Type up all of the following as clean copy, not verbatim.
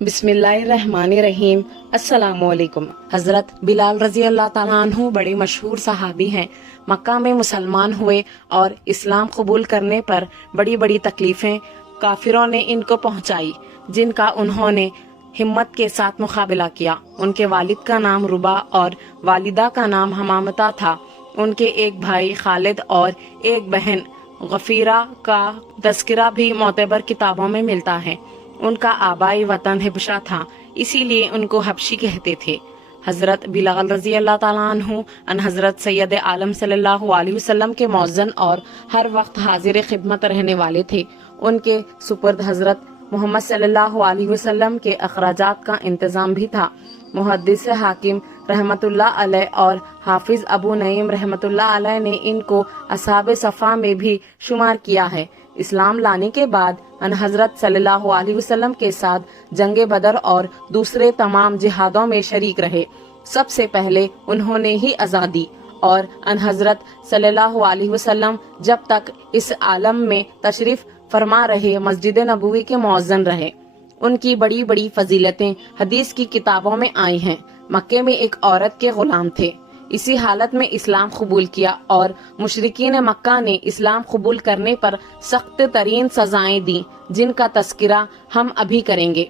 बिस्मिल्लाहिर्रहमानिर्रहीम। अस्सलाम वालेकुम। हजरत बिलाल रजी अल्लाह ताला अन्हु बड़े मशहूर सहाबी हैं। मक्का में मुसलमान हुए और इस्लाम कबूल करने पर बड़ी बड़ी तकलीफें काफिरों ने इनको पहुंचाई, जिनका उन्होंने हिम्मत के साथ मुकाबला किया। उनके वालिद का नाम रुबा और वालिदा का नाम हमामता था। उनके एक भाई खालिद और एक बहन गफीरा का तस्करा भी मोतबर किताबों में मिलता है। उनका आबाई वतन हिबशा था, इसीलिए उनको हबशी कहते थे। हजरत बिलाल रजी अल्लाह ताला अन्हु अन हजरत सैयद आलम सल्लल्लाहु अलैहि वसल्लम के मौज़न और हर वक्त हाजिर खिदमत रहने वाले थे। उनके सुपुर्द हजरत मोहम्मद सल्लल्लाहु अलैहि वसल्लम के अखराजात का इंतजाम भी था। मुहद्दिस हाकिम रहमतुल्लाह अलैह और हाफिज अबू नईम रहमतुल्लाह अलैह ने इनको असहाब सफ़ा में भी शुमार किया है। इस्लाम लाने के बाद अन हजरत सल्लल्लाहु अलैहि वसल्लम के साथ जंगे बदर और दूसरे तमाम जिहादों में शरीक रहे। सबसे पहले उन्होंने ही आज़ादी और अन हजरत सल्लल्लाहु अलैहि वसल्लम जब तक इस आलम में तशरीफ फरमा रहे मस्जिद नबवी के मौज़न रहे। उनकी बड़ी बड़ी फजीलतें हदीस की किताबों में आई हैं। मक्के में एक औरत के गुलाम थे, इसी हालत में इस्लाम कबूल किया और मुशरिकीन मक्का ने इस्लाम कबूल करने पर सख्त तरीन सजाएं दी, जिनका तस्करा हम अभी करेंगे।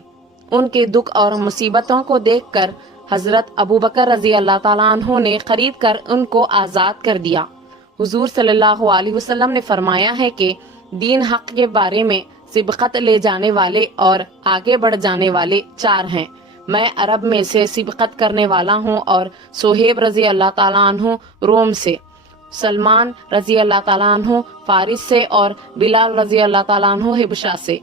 उनके दुख और मुसीबतों को देखकर हजरत अबू बकर रजी अल्लाह ताला अन्हु ने खरीद कर उनको आजाद कर दिया। हुजूर सल्लल्लाहु अलैहि वसल्लम ने फरमाया है कि दीन हक के बारे में सिबकत ले जाने वाले और आगे बढ़ जाने वाले चार हैं। मैं अरब में से सिबकत करने वाला हूँ और सोहेब रजी अल्लाह ताला अन्हु रोम से, सलमान रजी अल्लाह ताला अन्हु फारिस से और बिलाल रजी अल्लाह ताला अन्हु हिबशा से।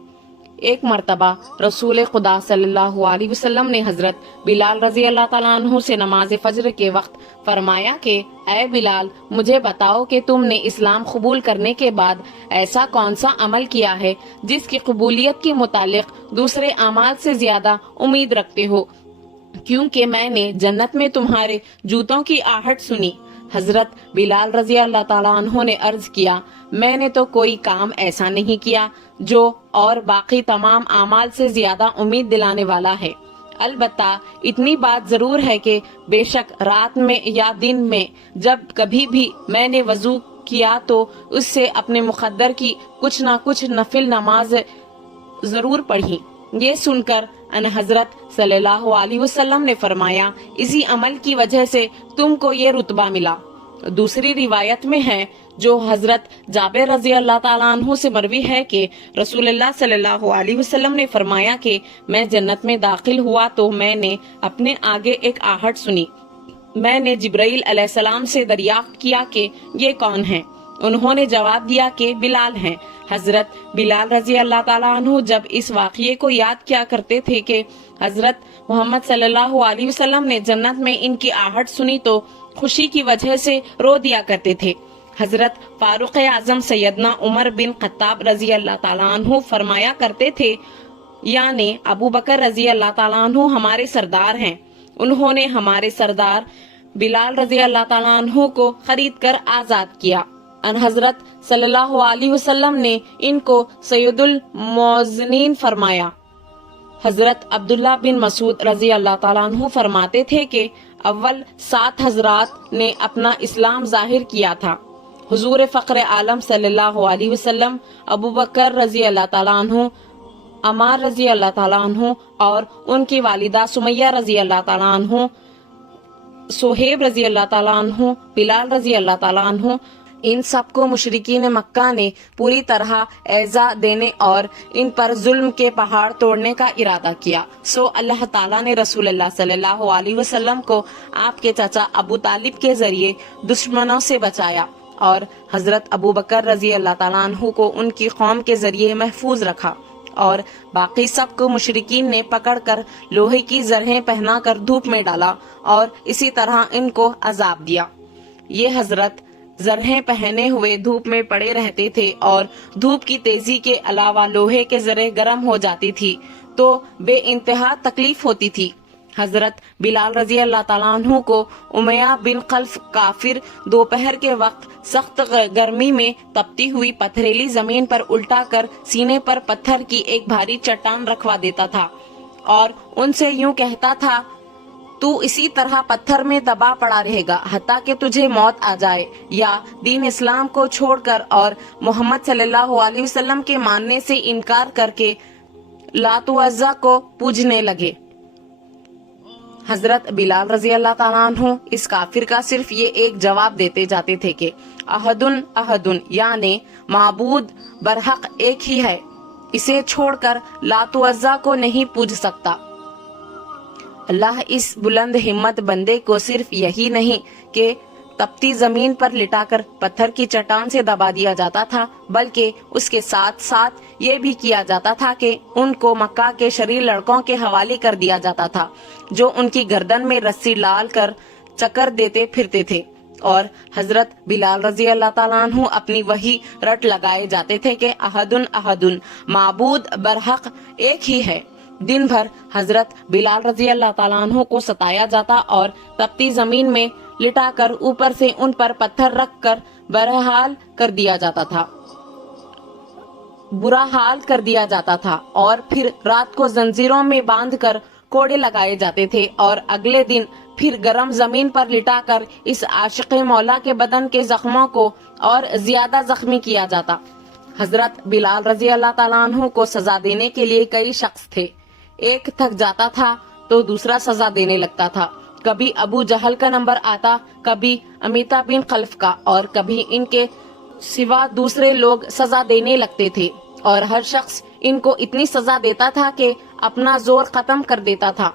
एक मर्तबा रसूल खुदा सल्लल्लाहु अलैहि वसल्लम ने हजरत बिलाल रजी अल्लाह ताला अन्हु से नमाज फज्र के वक्त फरमाया कि ऐ बिलाल, मुझे बताओ कि तुमने इस्लाम कबूल करने के बाद ऐसा कौन सा अमल किया है जिसकी कबूलियत के मुतालिक दूसरे अमाल से ज्यादा उम्मीद रखते हो, क्योंकि मैंने जन्नत में तुम्हारे जूतों की आहट सुनी। हजरत बिलाल रजी अल्लाह ताला अन्हु ने अर्ज किया, मैंने तो कोई काम ऐसा नहीं किया जो और बाकी तमाम आमाल से ज्यादा उम्मीद दिलाने वाला है। अलबत्ता इतनी बात जरूर है कि बेशक रात में या दिन में जब कभी भी मैंने वजू किया तो उससे अपने मुकद्दर की कुछ ना कुछ नफिल नमाज जरूर पढ़ी। ये सुनकर अन हजरत सल्लल्लाहु अलैहि वसल्लम ने फरमाया, इसी अमल की वजह से तुमको ये रुतबा मिला। दूसरी रिवायत में है जो हजरत जाबिर रजी अल्लाह ताला अन्हु से मरवी है कि रसूलुल्लाह सल्लल्लाहु अलैहि वसल्लम ने फरमाया कि मैं जन्नत में दाखिल हुआ तो मैंने अपने आगे एक आहट सुनी। मैंने जिब्राइल अलैहिस्सलाम से दरियाफ्त किया कि ये कौन है। उन्होंने जवाब दिया कि बिलाल हैं। हजरत बिलाल रजी अल्लाह ताला अन्हु जब इस वाक़ये को याद किया करते थे कि हजरत मोहम्मद सल्लल्लाहु अलैहि वसल्लम ने जन्नत में इनकी आहट सुनी तो खुशी की वजह से रो दिया करते थे। हजरत फारूक आजम सैयदना उमर बिन खत्ताब रजी अल्लाह ताला अन्हु फरमाया करते थे, यानी अबू बकर रजी अल्लाह ताला अन्हु हमारे सरदार हैं। उन्होंने हमारे सरदार बिलाल रजी अल्लाह ताला अन्हु को खरीद कर आजाद किया। अन हजरत सल्लल्लाहु अलैहि वसल्लम ने इनको सैयदुल मौज़नीन फरमाया। हजरत अब्दुल्ला बिन मसूद रजी अल्लाह ताला अन्हु फरमाते थे कि अव्वल 7 हजरात ने अपना इस्लाम जाहिर किया था। हुजूर फख्र आलम सल्लल्लाहु अलैहि वसल्लम, अबू बकर रजी अल्लाह ताला अन्हु, अमार रजी अल्लाह ताला अन्हु और उनकी वालिदा सुमैया रजी अल्लाह ताला अन्हु, सोहेब रजी अल्लाह ताला अन्हु, बिलाल रजी अल्लाह ताला अन्हु, इन सबको मुशरिकीन मक्का ने पूरी तरह ऐजा देने और इन पर जुल्म के पहाड़ तोड़ने का इरादा किया। सो अल्लाह ताला ने रसूलुल्लाह सल्लल्लाहु अलैहि वसल्लम को आपके चाचा अबू तालिब के जरिए दुश्मनों से बचाया और हजरत अबू बकर रजी अल्लाह ताला अन्हु को उनकी कौम के जरिए महफूज रखा और बाकी सबको मुशरिकीन ने पकड़कर लोहे की जरहें पहनाकर धूप में डाला और इसी तरह इनको अजाब दिया। ये हजरत जरहें पहने हुए धूप में पड़े रहते थे और धूप की तेजी के अलावा लोहे के जरे गर्म हो जाती थी तो बेइंतहा तकलीफ होती थी। हजरत बिलाल रजी अल्लाह ताला अन्हु को उमैया बिन खल्फ काफिर दोपहर के वक्त सख्त गर्मी में तपती हुई पथरीली जमीन पर उल्टा कर सीने पर पत्थर की एक भारी चट्टान रखवा देता था اور ان سے یوں کہتا تھا تو اسی طرح پتھر میں دبا پڑا رہے گا حتیٰ کہ تجھے موت آ جائے یا دین اسلام کو چھوڑ کر اور محمد صلی اللہ علیہ وسلم کے ماننے سے انکار کر کے لات و عزا کو پوجنے لگے۔ حضرت بلال رضی اللہ تعالیٰ عنہ اس کافر کا صرف یہ ایک جواب دیتے جاتے تھے کہ احدن احدن، یعنی معبود برحق ایک ہی ہے، اسے چھوڑ کر لات و عزا کو نہیں پوج سکتا۔ اللہ اس بلند ہمت بندے کو صرف یہی نہیں کہ تپتی زمین پر لٹا کر پتھر کی چٹان سے دبا دیا جاتا تھا، بلکہ اس کے ساتھ ساتھ یہ بھی کیا جاتا تھا کہ ان کو مکہ کے شریر لڑکوں کے حوالے کر دیا جاتا تھا جو ان کی گردن میں رسی ڈال کر چکر دیتے پھرتے تھے، اور حضرت بلال رضی اللہ تعالیٰ عنہ اپنی وہی رٹ لگائے جاتے تھے کہ احدن احدن، معبود برحق ایک ہی ہے۔ دن بھر حضرت بلال رضی اللہ تعالیٰ عنہ کو ستایا جاتا اور تپتی زمین میں لٹا کر اوپر سے ان پر پتھر رکھ کر برا حال کر دیا جاتا تھا اور پھر رات کو زنجیروں میں باندھ کر کوڑے لگائے جاتے تھے اور اگلے دن پھر گرم زمین پر لٹا کر اس عاشق مولا کے بدن کے زخموں کو اور زیادہ زخمی کیا جاتا۔ حضرت بلال رضی اللہ تعالیٰ عنہ کو سزا دینے کے لیے کئی شخص تھے، ایک تھک جاتا تھا تو دوسرا سزا دینے لگتا تھا، کبھی ابو جہل کا نمبر آتا، کبھی امیتا بن خلف کا، اور کبھی ان کے سوا دوسرے لوگ سزا دینے لگتے تھے، اور ہر شخص ان کو اتنی سزا دیتا تھا کہ اپنا زور ختم کر دیتا تھا۔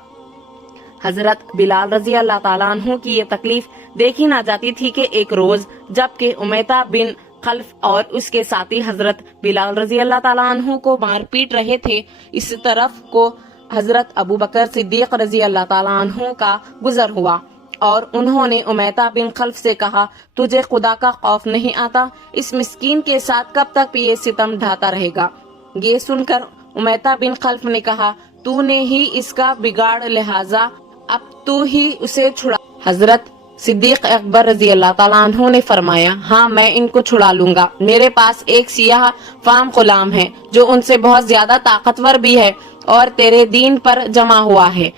حضرت بلال رضی اللہ تعالیٰ عنہ کی یہ تکلیف دیکھی نہ جاتی تھی کہ ایک روز جبکہ امیتا بن خلف اور اس کے ساتھی حضرت بلال رضی اللہ تعالیٰ عنہ کو مار پیٹ رہے تھے، اس طرف کو حضرت ابو بکر صدیق رضی اللہ تعالیٰ عنہ کا گزر ہوا اور انہوں نے امیتا بن خلف سے کہا تجھے خدا کا خوف نہیں آتا؟ اس مسکین کے ساتھ کب تک یہ ستم ڈھاتا رہے گا؟ یہ سن کر امیتا بن خلف نے کہا تو نے ہی اس کا بگاڑ، لہٰذا اب تو ہی اسے چھڑا۔ حضرت صدیق اکبر رضی اللہ تعالیٰ عنہ نے فرمایا ہاں میں ان کو چھڑا لوں گا، میرے پاس ایک سیاہ فام غلام ہے جو ان سے بہت زیادہ طاقتور بھی ہے اور تیرے دین پر جمع ہوا ہے،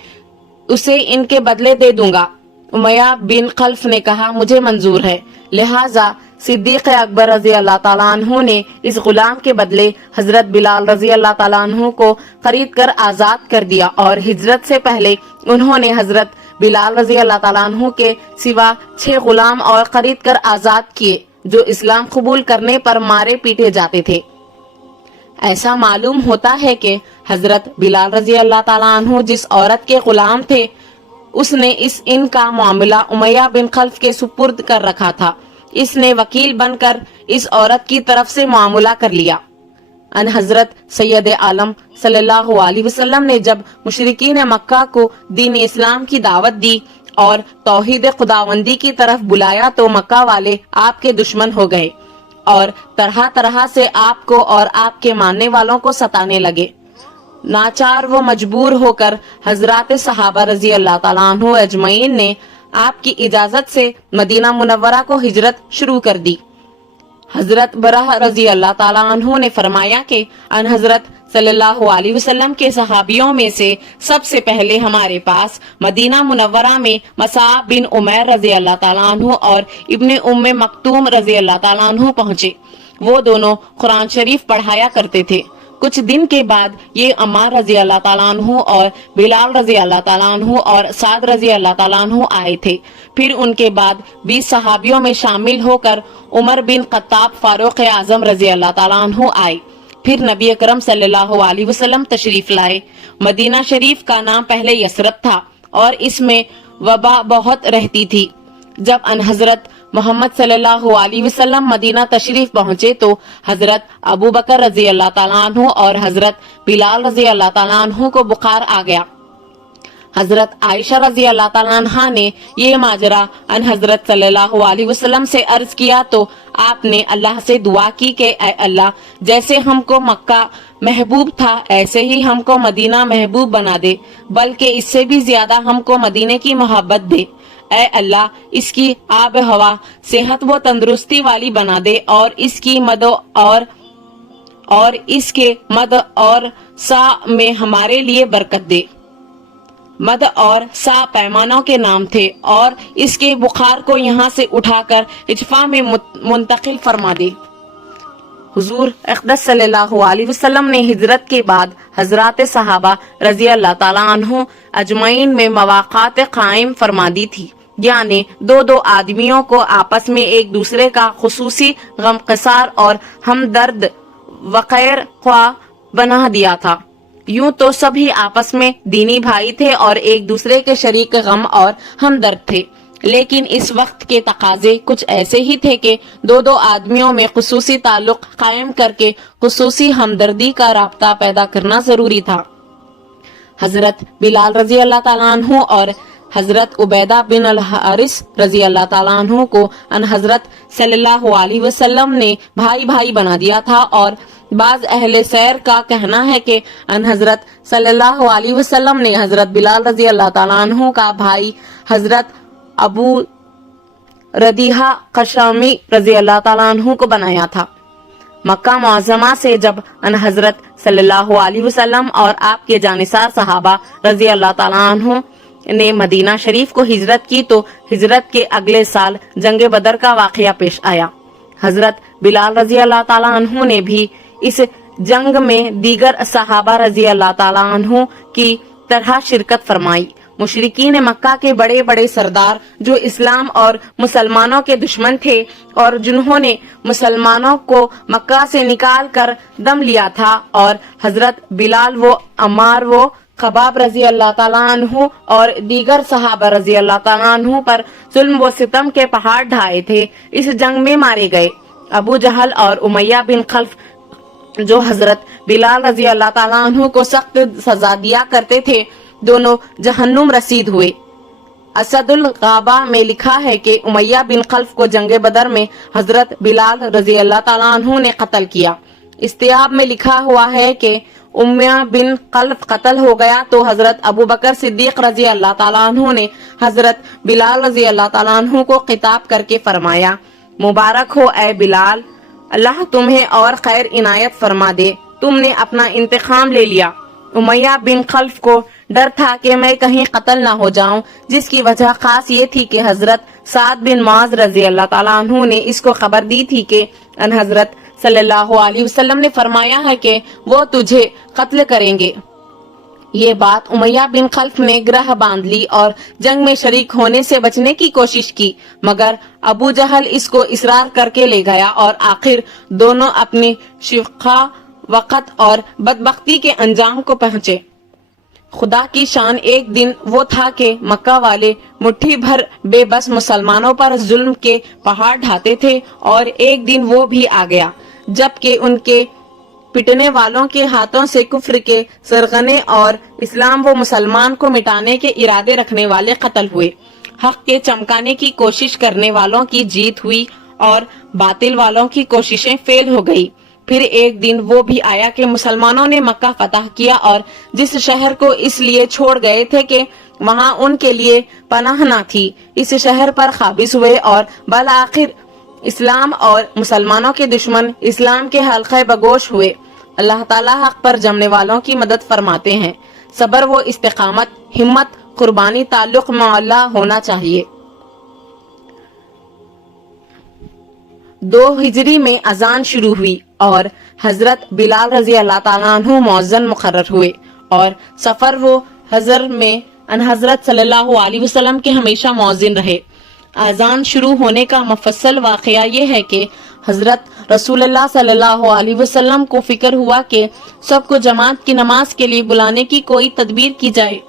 اسے ان کے بدلے دے دوں گا۔ امیہ بن خلف نے کہا مجھے منظور ہے، لہٰذا صدیق اکبر رضی اللہ تعالیٰ عنہ نے اس غلام کے بدلے حضرت بلال رضی اللہ تعالیٰ عنہ کو خرید کر آزاد کر دیا، اور ہجرت سے پہلے انہوں نے حضرت بلال رضی اللہ تعالیٰ عنہ کے سوا 6 غلام اور خرید کر آزاد کیے جو اسلام قبول کرنے پر مارے پیٹے جاتے تھے۔ ایسا معلوم ہوتا ہے کہ حضرت بلال رضی اللہ تعالیٰ عنہ جس عورت کے غلام تھے اس نے ان کا معاملہ امیہ بن خلف کے سپرد کر رکھا تھا، اس نے وکیل بن کر اس عورت کی طرف سے معاملہ کر لیا۔ ان حضرت سید عالم صلی اللہ علیہ وسلم نے جب مشرکین مکہ کو دین اسلام کی دعوت دی اور توحید خداوندی کی طرف بلایا تو مکہ والے آپ کے دشمن ہو گئے اور طرح طرح سے آپ کو اور آپ کے ماننے والوں کو ستانے لگے۔ ناچار وہ مجبور ہو کر حضرات صحابہ رضی اللہ تعالیٰ عنہ اجمعین نے آپ کی اجازت سے مدینہ منورہ کو ہجرت شروع کر دی۔ حضرت براہ رضی اللہ تعالیٰ عنہ نے فرمایا کہ ان حضرت صلی اللہ علیہ وسلم کے صحابیوں میں سے سب سے پہلے ہمارے پاس مدینہ منورہ میں مصعب بن عمیر رضی اللہ تعالیٰ عنہ اور ابن ام مکتوم رضی اللہ تعالیٰ عنہ پہنچے، وہ دونوں قرآن شریف پڑھایا کرتے تھے۔ کچھ دن کے بعد یہ عمار رضی اللہ تعالیٰ عنہ اور بلال رضی اللہ تعالیٰ عنہ اور سعد رضی اللہ تعالیٰ عنہ آئے تھے، پھر ان کے بعد 20 صحابیوں میں شامل ہو کر عمر بن خطاب فاروق اعظم رضی اللہ تعالیٰ عنہ آئے، پھر نبی اکرم صلی اللہ علیہ وسلم تشریف لائے۔ مدینہ شریف کا نام پہلے یثرب تھا اور اس میں وبا بہت رہتی تھی۔ جب ان حضرت محمد صلی اللہ علیہ وسلم مدینہ تشریف پہنچے تو حضرت ابو بکر رضی اللہ تعالیٰ عنہ اور حضرت بلال رضی اللہ تعالیٰ عنہ کو بخار آ گیا۔ حضرت عائشہ رضی اللہ تعالیٰ عنہ نے یہ ماجرا ان حضرت صلی اللہ علیہ وسلم سے عرض کیا تو آپ نے اللہ سے دعا کی کہ اے اللہ، جیسے ہم کو مکہ محبوب تھا ایسے ہی ہم کو مدینہ محبوب بنا دے، بلکہ اس سے بھی زیادہ ہم کو مدینے کی محبت دے۔ اے اللہ، اس کی آب ہوا صحت و تندرستی والی بنا دے اور اس کی مد اور اس کے مد اور سا میں ہمارے لیے برکت دے۔ मद और सा पैमानों के नाम थे और इसके बुखार को यहाँ से उठाकर इजफा में मुंतकिल फरमा दे। हुजूर अक़दस सल्लल्लाहु अलैहि वसल्लम ने हिजरत के बाद हजरात सहाबा रजी अल्लाह ताला अन्हु अजमईन में मवाक़ात कायम फरमा दी थी, यानी दो दो आदमियों को आपस में एक दूसरे का खुसूसी गमकसार और हमदर्द वक़ैर ख्वाह बना दिया था। यूं तो सभी आपस में दीनी भाई थे और एक दूसरे के शरीक गम और हमदर्द थे, लेकिन इस वक्त के तकाजे कुछ ऐसे ही थे कि दो दो आदमियों में खुसूसी ताल्लुक कायम करके खुसूसी हमदर्दी का राब्ता पैदा करना जरूरी था। हजरत बिलाल रजी अल्लाह ताला अन्हु और हजरत उबैदा बिन अल हारिस रजी अल्लाह ताला अन्हु को अन हजरत सल्लल्लाहु अलैहि वसल्लम ने भाई भाई बना दिया था और बाज अहले सैर का कहना है कि अन हजरत सल्लल्लाहु अलैहि वसल्लम ने हजरत बिलाल रजी अल्लाह ताला अन्हु का भाई हजरत अबू रदीहा कशामी रजी अल्लाह ताला अन्हु को बनाया था। मक्का मुअज़्ज़मा से जब अन हजरत सल्लल्लाहु अलैहि वसल्लम और आपके जानिसार सहाबा रजी अल्लाह ताला अन्हु ने मदीना शरीफ को हिजरत की तो हिजरत के अगले साल जंग बदर का वाकया पेश आया। हजरत बिलाल रजी अल्लाह ताला अन्हु ने भी इस जंग में दीगर सहाबा रजी अल्लाह ताला अन्हु की तरह शिरकत फरमाई। मुशरिकीन मक्का के बड़े बड़े सरदार जो इस्लाम और मुसलमानों के दुश्मन थे और जिन्होंने मुसलमानों को मक्का से निकाल कर दम लिया था, और हजरत बिलाल वो अम्मार वो खबाब रजी अल्लाह ताला अन्हु और दीगर सहाबा रजी अल्लाह ताला अन्हु पर जुल्म व सितम के पहाड़ ढाए थे, इस जंग में मारे गए। अबू जहल और उमैया बिन खल्फ जो हजरत बिलाल रजी अल्लाह ताला अन्हु को सख्त सजा दिया करते थे, दोनों जहन्नुम रसीद हुए। असदुल गाबा में लिखा है कि उमैया बिन खल्फ को जंगे बदर में हजरत बिलाल रजी अल्लाह ताला अन्हु ने कत्ल किया। इस्तियाब में लिखा हुआ है कि उमैया बिन खल्फ कत्ल हो गया तो हजरत अबू बकर सिद्दीक रजी अल्लाह ताला अन्हु ने हजरत बिलाल रजी अल्लाह ताला अन्हु को खिताब करके फरमाया, मुबारक हो ए बिलाल, अल्लाह तुम्हें और खैर इनायत फरमा दे, तुमने अपना इंतकाम ले लिया। उमैया बिन खल्फ को डर था कि मैं कहीं कत्ल ना हो जाऊं, जिसकी वजह खास ये थी कि हजरत साद बिन मुआज रजी अल्लाह ताला अन्हु ने इसको खबर दी थी कि अन हजरत सल्लल्लाहु अलैहि वसल्लम ने फरमाया है कि वो तुझे कत्ल करेंगे। ये बात उमैया बिन खल्फ ने ग्रह बांध ली और जंग में शरीक होने से बचने की कोशिश की, मगर अबू जहल इसको इसरार करके ले गया और आखिर दोनों अपनी शिफा वक़्त और बदबख्ती के अंजाम को पहुंचे। खुदा की शान एक दिन वो था कि मक्का वाले मुट्ठी भर बेबस मुसलमानों पर जुल्म के पहाड़ ढाते थे और एक दिन वो भी आ गया जबकि उनके पिटने वालों के हाथों से कुफ्र के सरगने और इस्लाम व मुसलमान को मिटाने के इरादे रखने वाले कत्ल हुए। हक के चमकाने की कोशिश करने वालों की जीत हुई और बातिल वालों की कोशिशें फेल हो गई। फिर एक दिन वो भी आया कि मुसलमानों ने मक्का फतह किया और जिस शहर को इसलिए छोड़ गए थे कि वहाँ उनके लिए पनाह न थी, इस शहर पर काबिज हुए और बल आखिर इस्लाम और मुसलमानों के दुश्मन इस्लाम के हल्क़े बगोश हुए। अल्लाह ताला हक पर जमने वालों की मदद फरमाते हैं। सब्र व इस्तिकामत, हिम्मत, कुर्बानी ताल्लुक में अल्लाह होना चाहिए। 2 हिजरी में अजान शुरू हुई और हजरत बिलाल रजी अल्लाह ताला अन्हु मुअज्जिन मुकर्रर हुए और सफर वो हजर में अन हजरत सल्लल्लाहु अलैहि वसल्लम के हमेशा मुअज्जिन रहे। अजान शुरू होने का मुफस्सल वाकया ये है कि हजरत रसूलुल्लाह सल्लल्लाहु अलैहि वसल्लम को फिक्र हुआ कि सबको जमात की नमाज के लिए बुलाने की कोई तदबीर की जाए,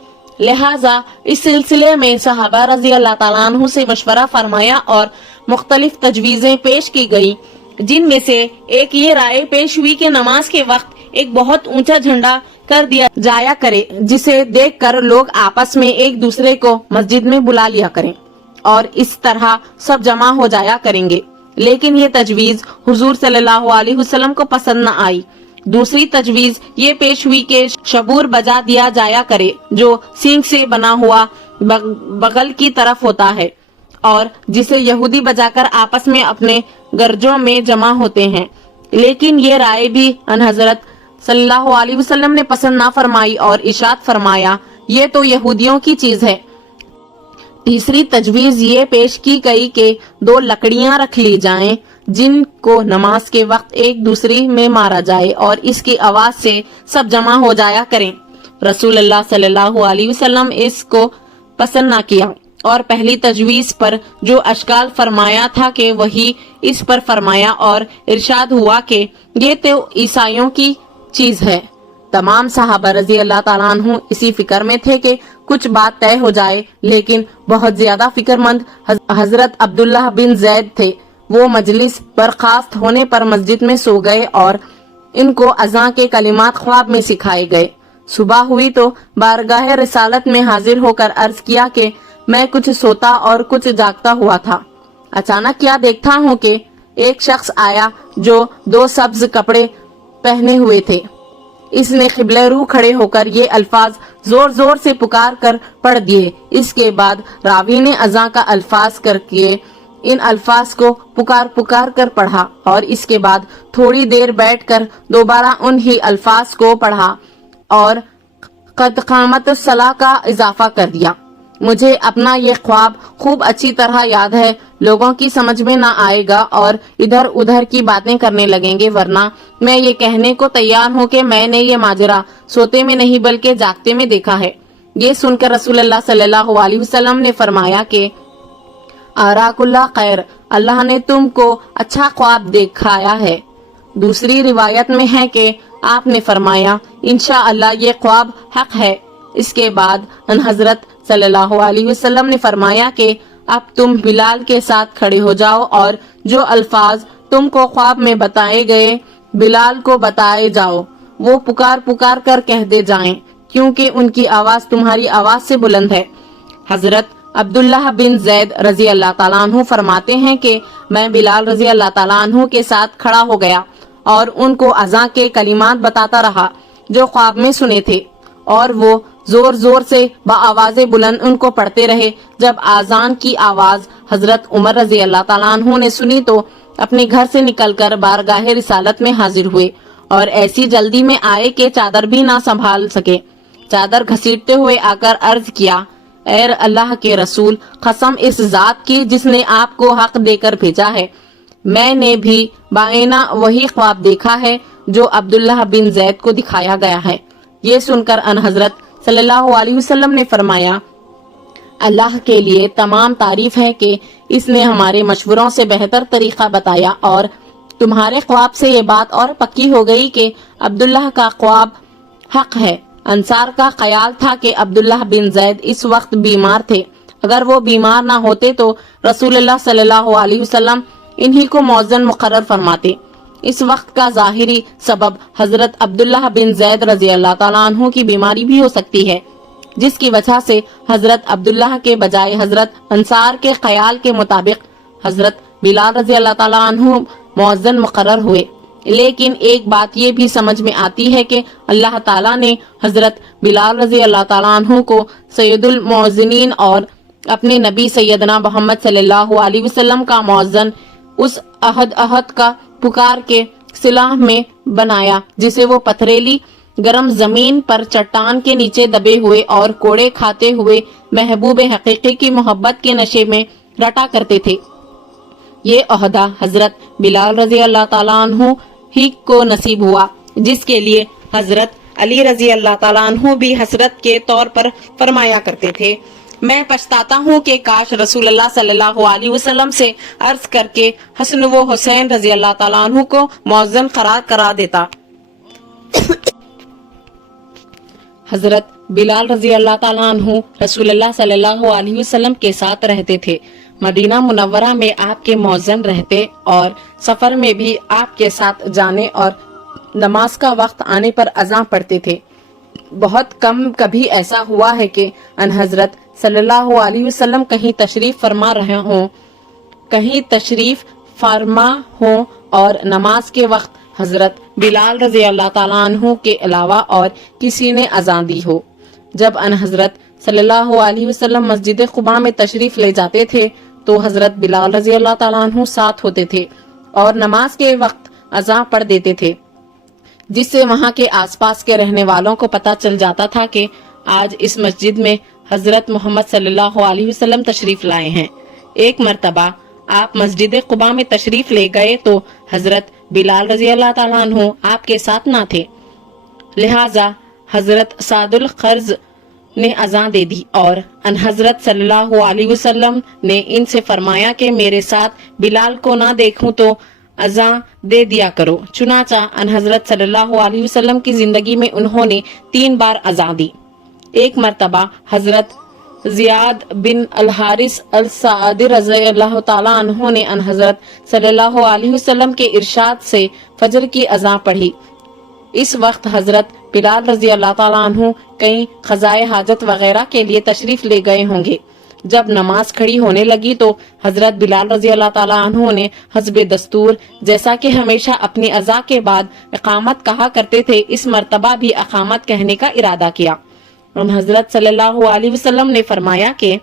लिहाजा इस सिलसिले में सहाबा रजी अल्लाह ताला अन्हु से मशवरा फरमाया और मुख्तलिफ तजवीजें पेश की गई, जिनमें से एक ये राय पेश हुई कि नमाज के वक्त एक बहुत ऊंचा झंडा कर दिया जाया करे, जिसे देखकर लोग आपस में एक दूसरे को मस्जिद में बुला लिया करें और इस तरह सब जमा हो जाया करेंगे। लेकिन ये तजवीज हुजूर सल्लल्लाहु अलैहि वसल्लम को पसंद न आई। दूसरी तजवीज ये पेश हुई कि शबूर बजा दिया जाया करे, जो सींग से बना हुआ बगल की तरफ होता है और जिसे यहूदी बजाकर आपस में अपने गर्जों में जमा होते हैं। लेकिन ये राय भी अन हजरत सल्लल्लाहु अलैहि वसल्लम ने पसंद ना फरमाई और इरशाद फरमाया ये तो यहूदियों की चीज है। तीसरी तजवीज ये पेश की गई कि 2 लकड़ियां रख ली जाएं जिनको नमाज के वक्त एक दूसरी में मारा जाए और इसकी आवाज से सब जमा हो जाया करें। रसूलुल्लाह सल्लल्लाहु अलैहि वसल्लम इसको पसंद ना किया और पहली तजवीज पर जो अशकाल फरमाया था कि वही इस पर फरमाया और इरशाद हुआ कि ये तो ईसाइयों की चीज है। तमाम सहाबा रजी अल्लाह ताला अन्हु इसी फिक्र में थे कि कुछ बात तय हो जाए, लेकिन बहुत ज्यादा फिक्रमंद हजरत अब्दुल्लाह बिन जैद थे। वो मजलिस बर्खास्त होने पर मस्जिद में सो गए और इनको अज़ां के कलिमात ख्वाब में सिखाए गए। सुबह हुई तो बारगाह रिसालत में हाजिर होकर अर्ज किया कि मैं कुछ सोता और कुछ जागता हुआ था। अचानक क्या देखता हूँ कि एक शख्स आया जो 2 सब्ज कपड़े पहने हुए थे। इसने क़िबले रू खड़े होकर ये अल्फाज जोर जोर से पुकार कर पढ़ दिए। इसके बाद रावी ने अज़ां का अल्फाज करके इन अल्फाज को पुकार पुकार कर पढ़ा और इसके बाद थोड़ी देर बैठकर दोबारा उन ही अल्फाज को पढ़ा और कद क़ामत सलाह का इजाफा कर दिया। मुझे अपना ये ख्वाब खूब अच्छी तरह याद है। लोगों की समझ में ना आएगा और इधर उधर की बातें करने लगेंगे, वरना मैं ये कहने को तैयार हूँ कि मैंने ये माजरा सोते में नहीं बल्कि जागते में देखा है। ये सुनकर रसूलुल्लाह सल्लल्लाहु अलैहि वसल्लम ने फरमाया कि आराकुल्ला खैर, अल्लाह ने तुमको अच्छा ख्वाब दिखाया है। दूसरी रिवायत में है कि आपने फरमाया इंशाअल्लाह ये ख्वाब हक है। इसके बाद हजरत सल्लल्लाहु अलैहि वसल्लम ने फरमाया कि अब तुम बिलाल के साथ खड़े हो जाओ और जो अल्फाज तुमको ख्वाब में बताए गए बिलाल को बताए जाओ। वो पुकार पुकार कर कहते जाएं, क्योंकि उनकी आवाज तुम्हारी आवाज से बुलंद है। हजरत अब्दुल्लाह बिन जैद रजी अल्लाह ताला अन्हु फरमाते हैं कि मैं बिलाल रजी अल्लाह ताला अन्हु के साथ खड़ा हो गया और उनको अज़ां के कलिमात बताता रहा जो ख्वाब में सुने थे, और वो जोर जोर से बाआवाज़े बुलंद उनको पढ़ते रहे। जब आजान की आवाज हजरत उमर रजी अल्लाह ताला अन्हु ने सुनी तो अपने घर से निकलकर बारगाह रिसालत में हाजिर हुए और ऐसी जल्दी में आए कि चादर भी ना संभाल सके। चादर घसीटते हुए आकर अर्ज किया, ऐ अल्लाह के रसूल, कसम इस जात की जिसने आपको हक देकर भेजा है, मैंने भी बायना वही ख्वाब देखा है जो अब्दुल्लाह बिन जैद को दिखाया गया है। ये सुनकर अन हजरत सल्लल्लाहु अलैहि वसल्लम ने फरमाया, अल्लाह के लिए तमाम तारीफ है कि इसने हमारे मशवरों से बेहतर तरीका बताया और तुम्हारे ख्वाब से ये बात और पक्की हो गई कि अब्दुल्लाह का ख्वाब हक है। अंसार का ख्याल था कि अब्दुल्लाह बिन जैद इस वक्त बीमार थे। अगर वो बीमार ना होते तो रसूलुल्लाह सल्लल्लाहु अलैहि वसल्लम इन्हीं को मौज़न मुकर्रर फरमाते। इस वक्त का जाहिरी सबब हजरत अब्दुल्लाह बिन जैद रजी अल्लाह ताला अन्हु की बीमारी भी हो सकती है, जिसकी वजह से हजरत अब्दुल्लाह के बजाय हजरत अंसार के ख्याल के मुताबिक हजरत बिलाल रजी अल्लाह ताला अन्हु मौज़न मुकर्रर हुए। लेकिन एक बात ये भी समझ में आती है कि अल्लाह ताला ने हजरत बिलाल रजी अल्लाह ताला अन्हु को सैयदुल मौज़िनीन और अपने नबी सैयदना मोहम्मद सल्लल्लाहु अलैहि वसल्लम का मौज़न उस अहद का पुकार के सिलाह में बनाया, जिसे वो पथरेली गर्म जमीन पर चट्टान के नीचे दबे हुए और कोड़े खाते हुए महबूब हकीकी की मोहब्बत के नशे में रटा करते थे। ये ओहदा हजरत बिलाल रजी अल्लाह ताला अन्हु ही को नसीब हुआ, जिसके लिए हजरत अली रजी अल्लाह ताला अन्हु भी हसरत के तौर पर फरमाया करते थे, मैं पछताता हूँ कि काश रसूलुल्लाह सल्लल्लाहु अलैहि वसल्लम से अर्ज करके हसन व हुसैन रजी अल्लाह ताला अन्हु को मौज़न करार करा देता। हजरत बिलाल रजी अल्लाह ताला अन्हु रसूलुल्लाह सल्लल्लाहु अलैहि वसल्लम के साथ रहते थे। मदीना मुनव्वरा में आपके मौज़न रहते और सफर में भी आपके साथ जाने और नमाज का वक्त आने पर अज़ां पढ़ते थे। बहुत कम कभी ऐसा हुआ है कि अन हजरत सल्लल्लाहु अलैहि वसल्लम कहीं तशरीफ फरमा हो और नमाज के वक्त हजरत बिलाल रजी अल्लाह ताला अन्हु के अलावा और किसी ने अज़ान दी हो। जब अन हजरत सल्लल्लाहु अलैहि वसल्लम मस्जिद क़ुबा में तशरीफ ले जाते थे तो हजरत बिलाल रजी अल्लाह ताला अन्हु साथ होते थे और नमाज के वक्त अज़ान पढ़ देते थे, जिससे वहां के आसपास के रहने वालों को पता चल जाता था कि آج اس مسجد میں حضرت محمد صلی اللہ علیہ وسلم تشریف لائے ہیں۔ ایک مرتبہ آپ مسجد قباء میں تشریف لے گئے تو حضرت بلال رضی اللہ تعالیٰ عنہ آپ کے ساتھ نہ تھے، لہٰذا حضرت سعد الخرز نے اذان دے دی اور ان حضرت صلی اللہ علیہ وسلم نے ان سے فرمایا کہ میرے ساتھ بلال کو نہ دیکھوں تو اذان دے دیا کرو۔ چنانچہ ان حضرت صلی اللہ علیہ وسلم کی زندگی میں انہوں نے 3 بار اذان دی۔ ایک مرتبہ حضرت زیاد بن الحارث السعدی رضی اللہ تعالیٰ عنہ نے ان حضرت صلی اللہ علیہ وسلم کے ارشاد سے فجر کی اذان پڑھی۔ اس وقت حضرت بلال رضی اللہ تعالیٰ عنہ کئی قضائے حاجت وغیرہ کے لیے تشریف لے گئے ہوں گے۔ جب نماز کھڑی ہونے لگی تو حضرت بلال رضی اللہ تعالیٰ عنہ نے حسب دستور، جیسا کہ ہمیشہ اپنی اذان کے بعد اقامت کہا کرتے تھے، اس مرتبہ بھی اقامت کہنے کا ارادہ کیا۔ ان حضرت صلی اللہ علیہ وسلم نے فرمایا کہ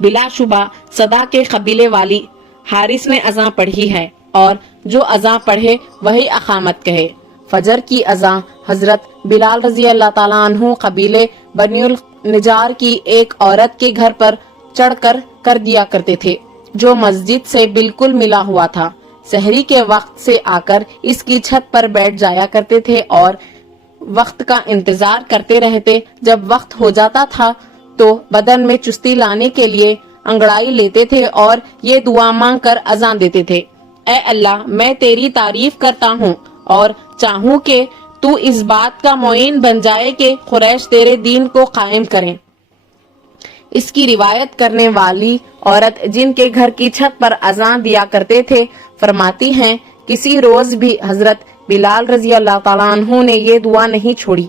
بلا شبہ صدا کے قبیلے والی حارث نے اذان پڑھی ہے، اور جو اذان پڑھے وہی اقامت کہے۔ فجر کی اذان حضرت بلال رضی اللہ تعالیٰ عنہ قبیلے بنی النجار کی ایک عورت کے گھر پر چڑھ کر دیا کرتے تھے، جو مسجد سے بالکل ملا ہوا تھا۔ سحری کے وقت سے آ کر اس کی چھت پر بیٹھ جایا کرتے تھے اور وقت کا انتظار کرتے رہتے۔ جب وقت ہو جاتا تھا تو بدن میں چستی لانے کے لیے انگڑائی لیتے تھے اور یہ دعا مانگ کر اذان دیتے تھے: اے اللہ، میں تیری تعریف کرتا ہوں اور چاہوں کہ تو اس بات کا معین بن جائے کہ قریش تیرے دین کو قائم کریں۔ اس کی روایت کرنے والی عورت جن کے گھر کی چھت پر اذان دیا کرتے تھے فرماتی ہیں، کسی روز بھی حضرت بلال رضی اللہ تعالیٰ عنہ نے یہ دعا نہیں چھوڑی۔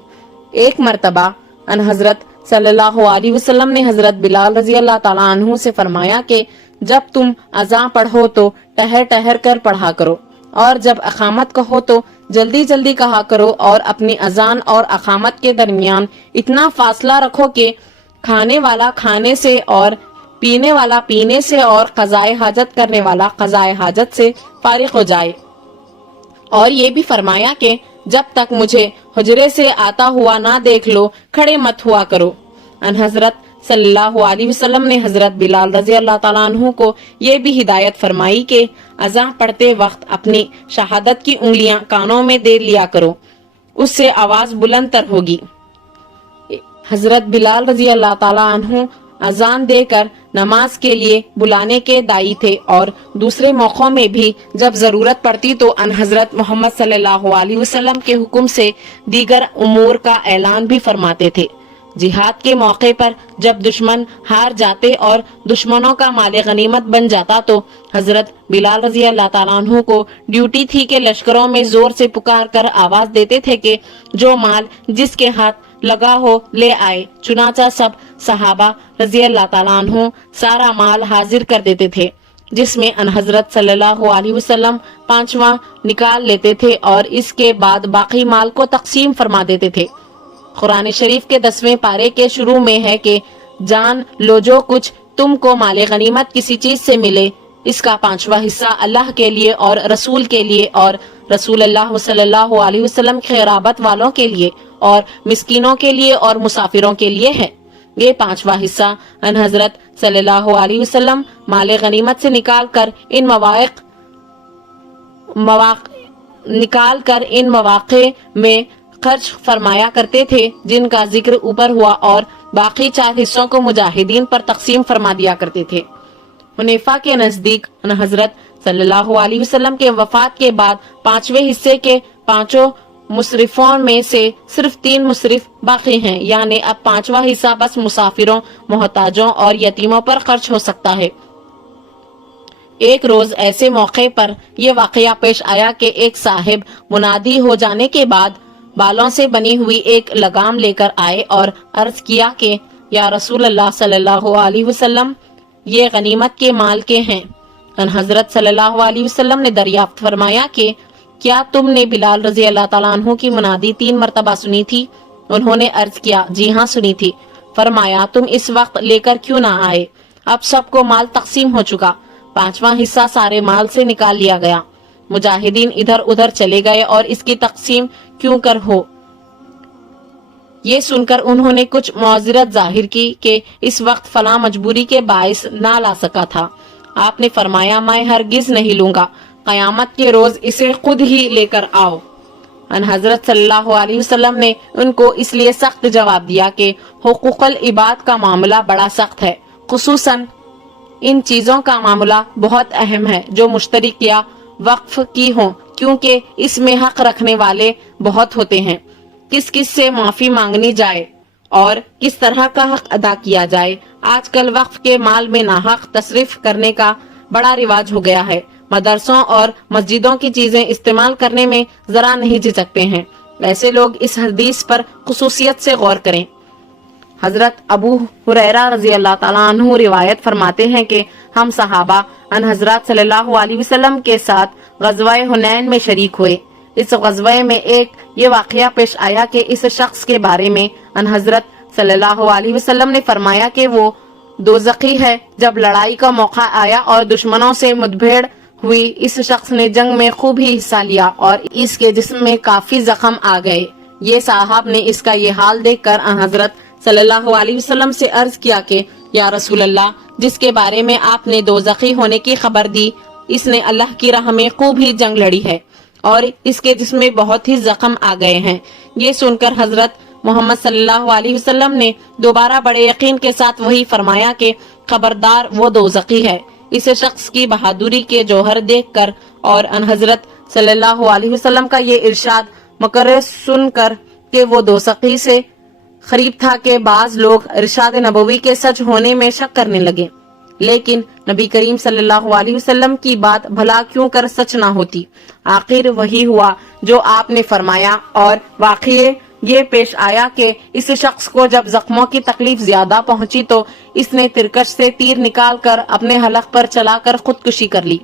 ایک مرتبہ ان حضرت صلی اللہ علیہ وسلم نے حضرت بلال رضی اللہ تعالیٰ عنہ سے فرمایا کہ جب تم اذان پڑھو تو ٹہر ٹہر کر پڑھا کرو، اور جب اقامت کہو تو جلدی جلدی کہا کرو، اور اپنی اذان اور اقامت کے درمیان اتنا فاصلہ رکھو کہ کھانے والا کھانے سے اور پینے والا پینے سے اور قضائے حاجت کرنے والا قضائے حاجت سے فارغ ہو جائے۔ اور یہ بھی فرمایا کہ جب تک مجھے حجرے سے آتا ہوا نہ دیکھ لو کھڑے مت ہوا کرو۔ ان حضرت صلی اللہ علیہ وسلم نے حضرت بلال رضی اللہ تعالیٰ عنہ کو یہ بھی ہدایت فرمائی کہ اذان پڑھتے وقت اپنی شہادت کی انگلیاں کانوں میں دے لیا کرو، اس سے آواز بلند تر ہوگی۔ حضرت بلال رضی اللہ تعالیٰ عنہ اذان دے کر نماز کے لیے بلانے کے داعی تھے، اور دوسرے موقعوں میں بھی جب ضرورت پڑتی تو ان حضرت محمد صلی اللہ علیہ وسلم کے حکم سے دیگر امور کا اعلان بھی فرماتے تھے۔ جہاد کے موقع پر جب دشمن ہار جاتے اور دشمنوں کا مال غنیمت بن جاتا تو حضرت بلال رضی اللہ تعالیٰ عنہ کو ڈیوٹی تھی کہ لشکروں میں زور سے پکار کر آواز دیتے تھے کہ جو مال جس کے ہاتھ لگا ہو لے آئے۔ چنانچہ سب صحابہ رضی اللہ تعالیٰ عنہ سارا مال حاضر کر دیتے تھے، جس میں ان حضرت صلی اللہ علیہ وسلم 5واں نکال لیتے تھے اور اس کے بعد باقی مال کو تقسیم فرما دیتے تھے۔ قرآن شریف کے 10ویں پارے کے شروع میں ہے کہ جان لو جو کچھ تم کو مال غنیمت کسی چیز سے ملے، اس کا 5واں حصہ اللہ کے لیے اور رسول کے لیے اور رسول اللہ صلی اللہ علیہ وسلم کے قرابت والوں کے لیے اور مسکینوں کے لیے اور مسافروں کے لیے ہے۔ یہ 5واں حصہ ان حضرت صلی اللہ علیہ وسلم مال غنیمت سے نکال کر ان مواقع میں خرچ فرمایا کرتے تھے جن کا ذکر اوپر ہوا، اور باقی 4 حصوں کو مجاہدین پر تقسیم فرما دیا کرتے تھے۔ حنیفہ کے نزدیک ان حضرت صلی اللہ علیہ وسلم کے وفات کے بعد 5ویں حصے کے 5 مصرفوں میں سے صرف 3 مصرف باقی ہیں، یعنی اب 5واں حصہ بس مسافروں، محتاجوں اور یتیموں پر خرچ ہو سکتا ہے۔ ایک روز ایسے موقع پر یہ واقعہ پیش آیا کہ ایک صاحب منادی ہو جانے کے بعد بالوں سے بنی ہوئی ایک لگام لے کر آئے اور عرض کیا کہ یا رسول اللہ صلی اللہ علیہ وسلم، یہ غنیمت کے مال کے ہیں۔ ان حضرت صلی اللہ علیہ وسلم نے دریافت فرمایا کہ کیا تم نے بلال رضی اللہ تعالیٰ عنہ کی منادی 3 مرتبہ سنی تھی؟ انہوں نے عرض کیا جی ہاں سنی تھی۔ فرمایا تم اس وقت لے کر کیوں نہ آئے؟ اب سب کو مال تقسیم ہو چکا، 5واں حصہ سارے مال سے نکال لیا گیا، مجاہدین ادھر ادھر چلے گئے اور اس کی تقسیم کیوں کر ہو؟ یہ سن کر انہوں نے کچھ معذرت ظاہر کی کہ اس وقت فلاں مجبوری کے باعث نہ لا سکا تھا۔ آپ نے فرمایا میں ہرگز نہیں لوں گا، قیامت کے روز اسے خود ہی لے کر آؤ۔ ان حضرت صلی اللہ علیہ وسلم نے ان کو اس لیے سخت جواب دیا کہ حقوق العباد کا معاملہ بڑا سخت ہے، خصوصاً ان چیزوں کا معاملہ بہت اہم ہے جو مشترک یا وقف کی ہوں، کیونکہ اس میں حق رکھنے والے بہت ہوتے ہیں۔ کس کس سے معافی مانگنی جائے اور کس طرح کا حق ادا کیا جائے۔ آج کل وقف کے مال میں ناحق تصرف کرنے کا بڑا رواج ہو گیا ہے۔ مدرسوں اور مسجدوں کی چیزیں استعمال کرنے میں ذرا نہیں جھجکتے ہیں۔ ایسے لوگ اس حدیث پر خصوصیت سے غور کریں۔ حضرت ابو ہریرہ رضی اللہ تعالیٰ عنہ روایت فرماتے ہیں کہ ہم صحابہ ان حضرات صلی اللہ علیہ وسلم کے ساتھ غزوہ حنین میں شریک ہوئے۔ اس غزوہ میں ایک یہ واقعہ پیش آیا کہ اس شخص کے بارے میں ان حضرت صلی اللہ علیہ وسلم نے فرمایا کہ وہ دوزخی ہے۔ جب لڑائی کا موقع آیا اور دشمنوں سے مدبھیڑ ہوئی، اس شخص نے جنگ میں خوب ہی حصہ لیا اور اس کے جسم میں کافی زخم آ گئے۔ یہ صاحب نے اس کا یہ حال دیکھ کر ان حضرت صلی اللہ علیہ وسلم سے عرض کیا کہ یا رسول اللہ، جس کے بارے میں آپ نے دوزخی ہونے کی خبر دی، اس نے اللہ کی راہ میں خوب ہی جنگ لڑی ہے اور اس کے جسم میں بہت ہی زخم آ گئے ہیں۔ یہ سن کر حضرت محمد صلی اللہ علیہ وسلم نے دوبارہ بڑے یقین کے ساتھ وہی فرمایا کہ خبردار، وہ دوزخی ہے۔ اس شخص کی بہادری کے جوہر دیکھ کر اور ان حضرت صلی اللہ علیہ وسلم کا یہ ارشاد مقرر سن کر کہ وہ دوزخی سے قریب تھا کہ بعض لوگ ارشاد نبوی کے سچ ہونے میں شک کرنے لگے، لیکن نبی کریم صلی اللہ علیہ وسلم کی بات بھلا کیوں کر سچ نہ ہوتی۔ آخر وہی ہوا جو آپ نے فرمایا، اور واقعے یہ پیش آیا کہ اس شخص کو جب زخموں کی تکلیف زیادہ پہنچی تو اس نے ترکش سے تیر نکال کر اپنے حلق پر چلا کر خودکشی کر لی۔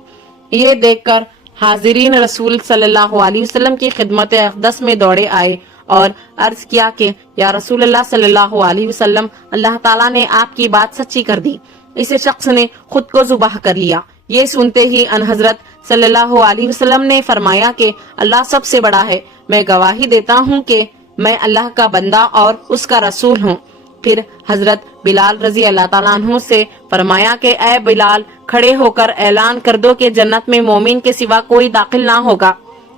یہ دیکھ کر حاضرین رسول صلی اللہ علیہ وسلم کی خدمت اقدس میں دوڑے آئے اور عرض کیا کہ یا رسول اللہ صلی اللہ علیہ وسلم، اللہ تعالیٰ نے آپ کی بات سچی کر دی، اس شخص نے خود کو ذبح کر لیا۔ یہ سنتے ہی ان حضرت صلی اللہ علیہ وسلم نے فرمایا کہ اللہ سب سے بڑا ہے، میں گواہی دیتا ہوں کہ میں اللہ کا بندہ اور اس کا رسول ہوں۔ پھر حضرت بلال رضی اللہ تعالیٰ عنہ سے فرمایا کہ اے بلال، کھڑے ہو کر اعلان کر دو کہ جنت میں مومن کے سوا کوئی داخل نہ ہوگا،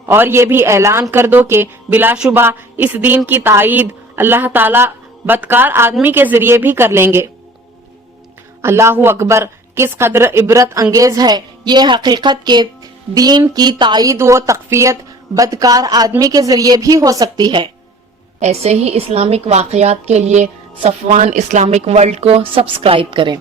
اور یہ بھی اعلان کر دو کہ بلا شبہ اس دین کی تائید اللہ تعالیٰ بدکار آدمی کے ذریعے بھی کر لیں گے۔ اللہ اکبر، کس قدر عبرت انگیز ہے یہ حقیقت کہ دین کی تائید و تقویت بدکار آدمی کے ذریعے بھی ہو سکتی ہے۔ ایسے ہی اسلامک واقعات کے لیے صفوان اسلامک ورلڈ کو سبسکرائب کریں۔